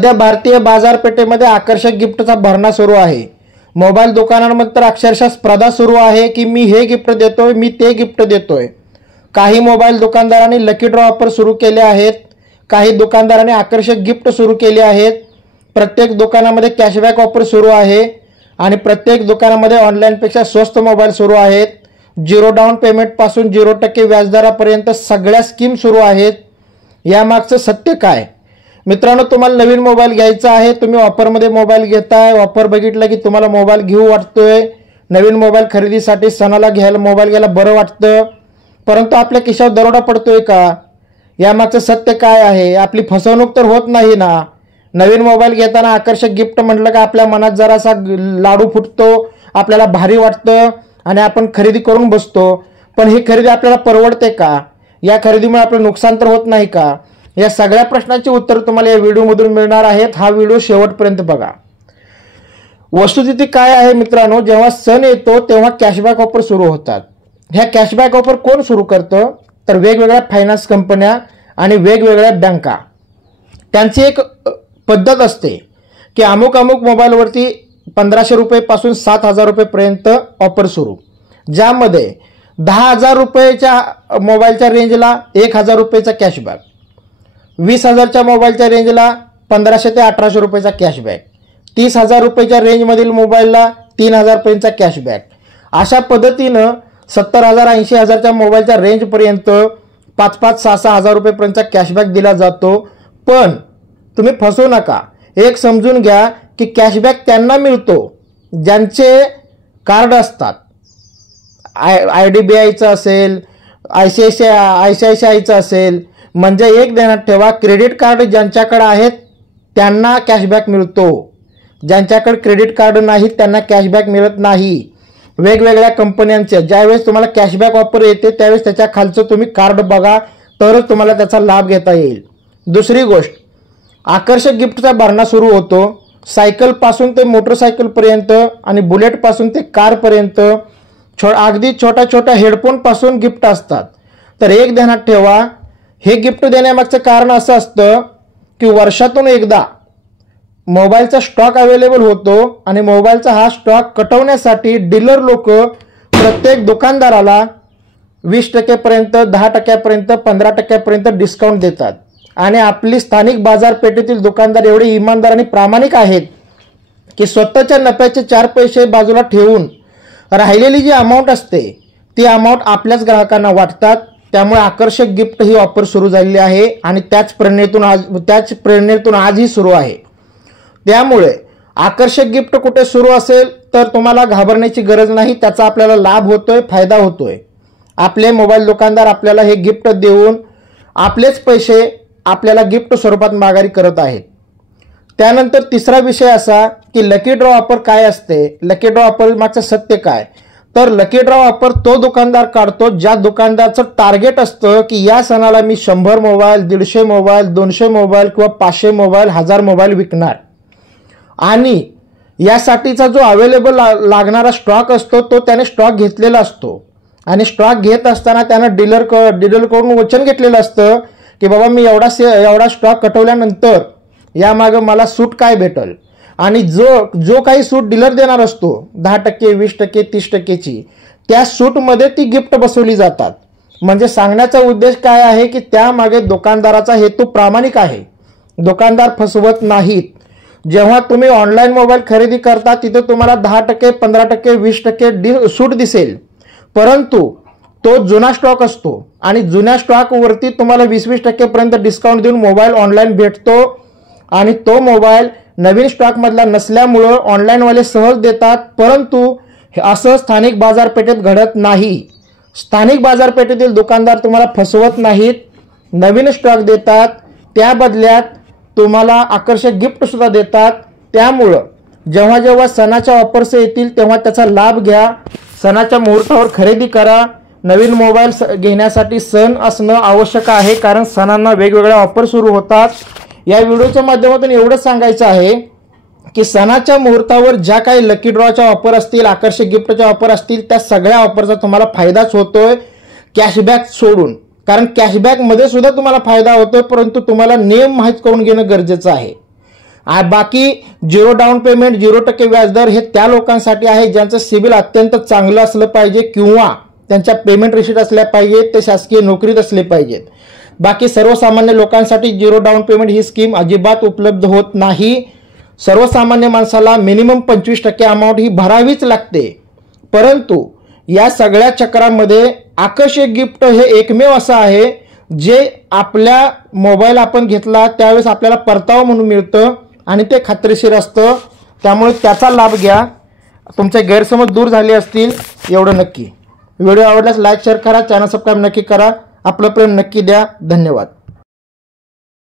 सध्या भारतीय बाजारपेठेमध्ये आकर्षक गिफ्टचा भरणा सुरू आहे। मोबाईल दुकानांमध्ये तर अक्षरशः स्पर्धा सुरू आहे की मी हे गिफ्ट देतोय, मी ते गिफ्ट देतोय। काही मोबाईल दुकानदारांनी लकी ड्रॉ ऑफर सुरू केले आहेत, काही दुकानदारांनी आकर्षक गिफ्ट सुरू केले आहेत। प्रत्येक दुकानामध्ये कॅशबॅक ऑफर सुरू आहे आणि प्रत्येक दुकानामध्ये ऑनलाईनपेक्षा स्वस्त मोबाईल सुरू आहेत। 0 डाऊन पेमेंट पासून 0% व्याजदरापर्यंत सगळ्या स्कीम सुरू आहेत। यामागचं सत्य काय? मित्रांनो, तुम्हाला नवीन मोबाईल घ्यायचा आहे, तुम्ही ऑफरमध्ये मोबाईल घेताय, ऑफर बघितलं की तुम्हाला मोबाईल घेऊ वाटतोय, नवीन मोबाईल खरेदीसाठी सणाला मोबाईल घ्यायला बरं वाटतं, परंतु आपल्या खिशावर दरोडा पडतोय का? यामागचं सत्य काय आहे? आपली फसवणूक तर होत नाही ना? नवीन मोबाईल घेताना आकर्षक गिफ्ट म्हटलं का आपल्या मनात जरासा लाडू फुटतो, आपल्याला भारी वाटतं आणि आपण खरेदी करून बसतो। पण ही खरेदी आपल्याला परवडते का? या खरेदीमुळे आपलं नुकसान तर होत नाही का? या सगळ्या प्रश्नांची उत्तर तुम्हाला या व्हिडिओमधून मिळणार आहेत। हा व्हिडिओ शेवटपर्यंत बघा। वस्तुस्थिती काय आहे मित्रांनो, जेव्हा सण येतो तेव्हा कॅशबॅक ऑफर सुरू होतात। ह्या कॅशबॅक ऑफर कोण सुरू करतं? तर वेगवेगळ्या फायनान्स कंपन्या आणि वेगवेगळ्या बँका। त्यांची एक पद्धत असते की अमुक मोबाईलवरती 1500 रुपयेपासून 7000 रुपयेपर्यंत ऑफर सुरू, ज्यामध्ये 10,000 रुपयेच्या मोबाईलच्या रेंजला 1000 रुपयेचा कॅशबॅक, 20,000च्या मोबाईलच्या रेंजला 1500 ते 1800 रुपयेचा कॅशबॅक, 30,000 रुपयेच्या रेंजमधील मोबाईलला 3,000 रुपयांचा कॅशबॅक। अशा पद्धतीनं 70,000 80,000च्या मोबाईलच्या रेंजपर्यंत 5,000 6,000 रुपयेपर्यंतचा कॅशबॅक दिला जातो। पण तुम्ही फसू नका, एक समजून घ्या की कॅशबॅक त्यांना मिळतो ज्यांचे कार्ड असतात, IDBIचं असेल, ICICIचं असेल। म्हणजे एक ध्यानात ठेवा, क्रेडिट कार्ड ज्यांच्याकडे आहेत त्यांना कॅशबॅक मिळतो, ज्यांच्याकडे क्रेडिट कार्ड नाहीत त्यांना कॅशबॅक मिळत नाही। वेगवेगळ्या कंपन्यांचे ज्यावेळेस तुम्हाला कॅशबॅक ऑफर येते त्यावेळेस त्याच्या खालचं तुम्ही कार्ड बघा, तरच तुम्हाला त्याचा लाभ घेता येईल। दुसरी गोष्ट, आकर्षक गिफ्टचा भरणा सुरू होतो सायकल पासून ते मोटरसायकलपर्यंत आणि बुलेट पासून ते कारपर्यंत, अगदी छोट्या हेडफोन पासून गिफ्ट असतात। तर एक ध्यानात ठेवा, हे गिफ्ट देण्यामागचं कारण असं असतं की वर्षातून एकदा मोबाईलचा स्टॉक अवेलेबल होतो आणि मोबाईलचा हा स्टॉक कटवण्यासाठी डीलर लोक प्रत्येक दुकानदाराला 20% पर्यंत, 10% पर्यंत, 15% पर्यंत डिस्काउंट देतात। आणि आपली स्थानिक बाजारपेठेतील दुकानदार एवढे इमानदार आणि प्रामाणिक आहेत की स्वतःच्या नफ्याचे 4 पैसे बाजूला ठेवून राहिलेली जी अमाऊंट असते ती अमाऊंट आपल्याच ग्राहकांना वाटतात। त्यामुळे आकर्षक गिफ्ट ही ऑफर सुरू झालेली आहे आणि त्याच प्रेरणेतून आजही सुरू आहे। त्यामुळे आकर्षक गिफ्ट कुठे सुरू असेल तर तुम्हाला घाबरण्याची गरज नाही, त्याचा आपल्याला लाभ होतोय, फायदा होतोय। आपले मोबाईल दुकानदार आपल्याला हे गिफ्ट देऊन आपलेच पैसे आपल्याला गिफ्ट स्वरूपात माघारी करत आहेत। त्यानंतर तिसरा विषय असा की लकी ड्रॉ ऑफर काय असते, लकी ड्रॉ ऑफर मागचं सत्य काय? तर लकी ड्रॉ ऑफर तो दुकानदार काढतो ज्या दुकानदाराचं टार्गेट असतं की या सणाला मी 100 मोबाईल, 150 मोबाईल, 200 मोबाईल किंवा 500 मोबाईल, 1000 मोबाईल विकणार आणि यासाठीचा जो अवेलेबल लागणारा स्टॉक असतो तो त्याने स्टॉक घेतलेला असतो आणि स्टॉक घेत असताना त्यानं डीलरकडून वचन घेतलेलं असतं की बाबा मी एवढा स्टॉक कटवल्यानंतर यामागं मला सूट काय भेटल आणि जो काही सूट डीलर देणार असतो 10%, 20%, 30%ची, त्या सूटमध्ये ती गिफ्ट बसवली जातात। म्हणजे सांगण्याचा उद्देश काय आहे की त्यामागे दुकानदाराचा हेतू प्रामाणिक आहे, दुकानदार फसवत नाहीत। जेव्हा तुम्ही ऑनलाईन मोबाईल खरेदी करता तिथे तुम्हाला 10%, 15%, 20% सूट दिसेल, परंतु तो जुना स्टॉक असतो आणि जुन्या स्टॉकवरती तुम्हाला 20% पर्यंत डिस्काउंट देऊन मोबाईल ऑनलाईन भेटतो आणि तो मोबाईल नवीन स्टॉकमधला नसल्यामुळं ऑनलाईनवाले सहज देतात। परंतु असं स्थानिक बाजारपेठेत घडत नाही। स्थानिक बाजारपेठेतील दुकानदार तुम्हाला फसवत नाहीत, नवीन स्टॉक देतात, त्या बदल्यात तुम्हाला आकर्षक गिफ्ट सुद्धा देतात। त्यामुळं जेव्हा जेव्हा सणाच्या ऑफर्स येतील तेव्हा त्याचा लाभ घ्या, सणाच्या मुहूर्तावर खरेदी करा। नवीन मोबाईल घेण्यासाठी सण असणं आवश्यक आहे, कारण सणांना वेगवेगळ्या ऑफर सुरू होतात। या व्हिडिओच्या माध्यमातून एवढंच सांगायचं आहे की सणाच्या मुहूर्तावर ज्या काही लकी ड्रॉच्या ऑफर असतील, आकर्षक गिफ्टच्या ऑफर असतील, त्या सगळ्या ऑफरचा तुम्हाला फायदाच होतोय कॅशबॅक सोडून। कारण कॅशबॅक मध्ये सुद्धा तुम्हाला फायदा होतोय, परंतु तुम्हाला नियम माहित करून घेणं गरजेचं आहे। बाकी 0 डाऊन पेमेंट 0% व्याजदर हे त्या लोकांसाठी आहे ज्यांचं सिबिल अत्यंत चांगलं असलं पाहिजे किंवा त्यांच्या पेमेंट रिसीट असल्या पाहिजेत, ते शासकीय नोकरीत असले पाहिजेत. बाकी सर्वसामान्य लोकांसाठी 0 डाऊन पेमेंट ही स्कीम अजिबात उपलब्ध होत नाही. सर्वसामान्य माणसाला मिनिमम 25% अमाऊंट ही भरावीच लागते. परंतु या सगळ्या चक्रामध्ये आकर्षक गिफ्ट हे एकमेव असं आहे जे आपल्या मोबाईल आपण घेतला त्यावेळेस आपल्याला परतावा म्हणून मिळतं आणि ते खात्रीशीर असतं. त्यामुळे त्याचा लाभ घ्या. तुमचे गैरसमज दूर झाले असतील एवढं नक्की. व्हिडिओ आवडल्यास लाईक शेअर करा, चॅनल सबस्क्राईब नक्की करा. आपलं प्रेम नक्की द्या. धन्यवाद.